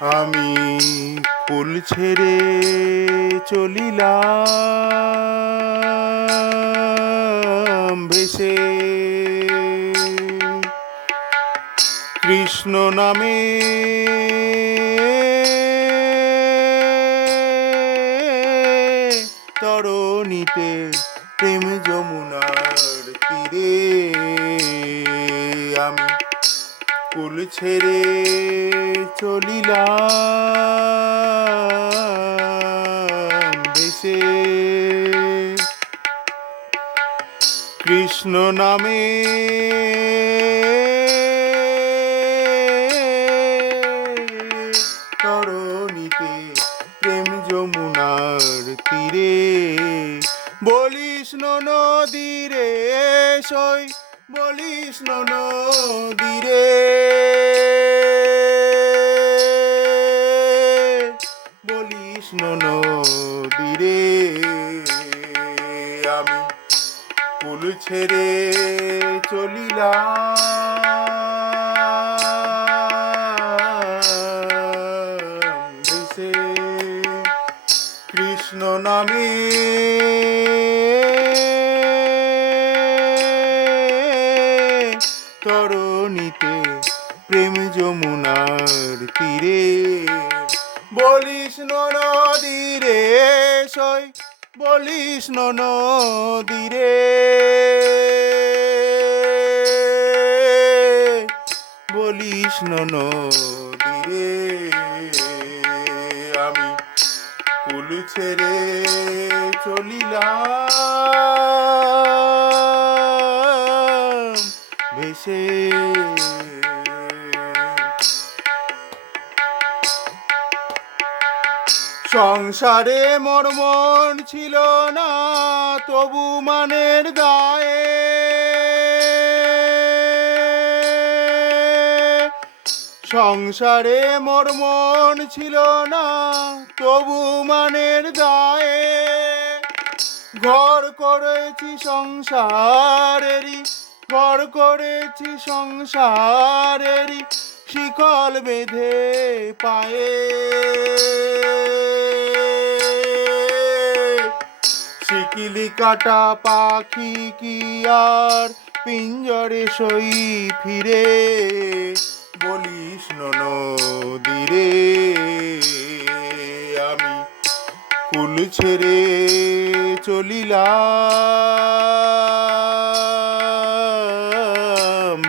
আমি ফুল ছেড়ে চলিলাম ভেসে। কৃষ্ণ নামে তরণীতে প্রেম যমুনার তীরে আমি কুল ছেড়ে চলিলাম দেশে। কৃষ্ণ নামে তরণীতে প্রেম যমুনার তীরে বলিস নদীরে সই বলিস নদীরে আমি কুল ছেড়ে চলিলাম। দেশে কৃষ্ণ নামে তরণীতে প্রেম যমুনার তীরে। বলিস নদীরে বলিস নদীরে বলিস নদীরে আমি কুল ছেড়ে চলিলাম ভেসে সংসারে মোর মন ছিল না, তবু মানের গায়ে। সংসারে মোর মন ছিল না, তবু মানের দায়ে ঘর করেছি সংসারেরই, ঘর করেছি সংসারেরই, শিকল বেঁধে পায়ে। শিকিলি কাটা পাখি কি আর পিঞ্জরে সই ফিরে? বলিস নদীরে আমি কুল ছেড়ে চলিলাম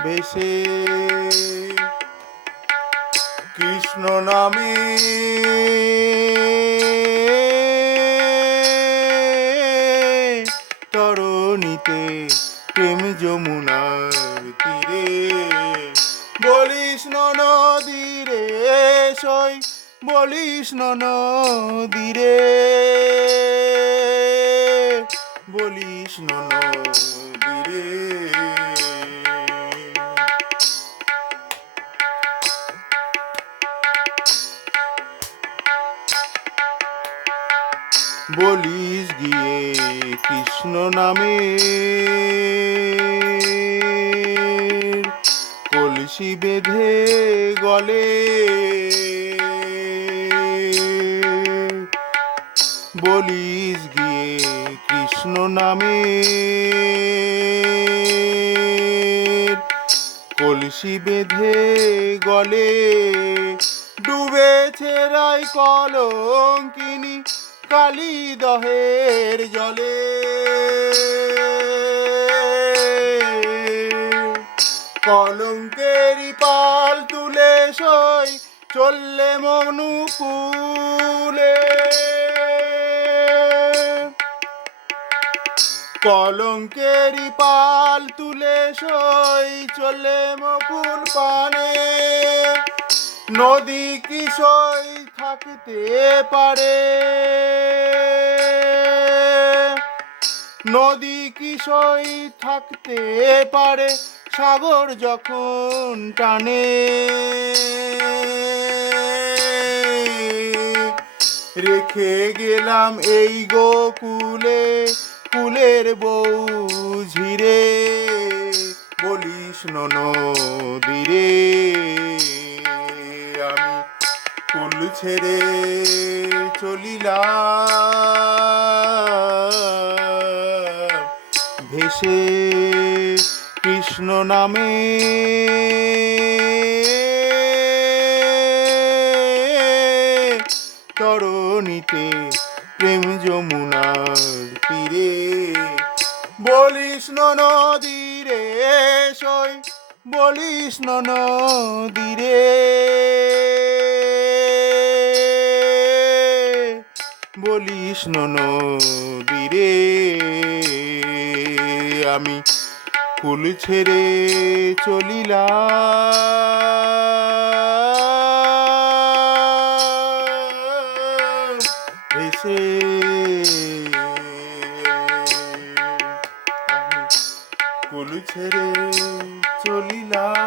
ভেসে। কৃষ্ণ নামে নদীরে সই বলিস নদীরে। বলিস নদীরে। বলিস গিয়ে কৃষ্ণ নামে। কলসি বেঁধে গলে। বলিস গিয়ে কৃষ্ণ নামে কলসি বেঁধে গলে। ডুবেছে রাই কলঙ্কিনী কালী দহের জলে। কলঙ্কেরই পাল তুলে সই, চললে মনুকুলে কলঙ্কেরই পাল তুলে সই চলে মকুল পানে। নদী কি সই থাকতে পারে? নদী কি সই থাকতে পারে? সাগর যখন টানে, রেখে গেলাম এই গোকুলে কুলের বউ ঝিরে। বলিস নদীরে আমি কুল ছেড়ে চলিলাম। কৃষ্ণ নামে। তরণীতে প্রেম যমুনার তীরে। বলিস নদীরে সই বলিস নদীরে। বলিস নদীরে। আমি ফুল ছেড়ে চলিলা ভেসে ফুল ছেড়ে চলিলাম।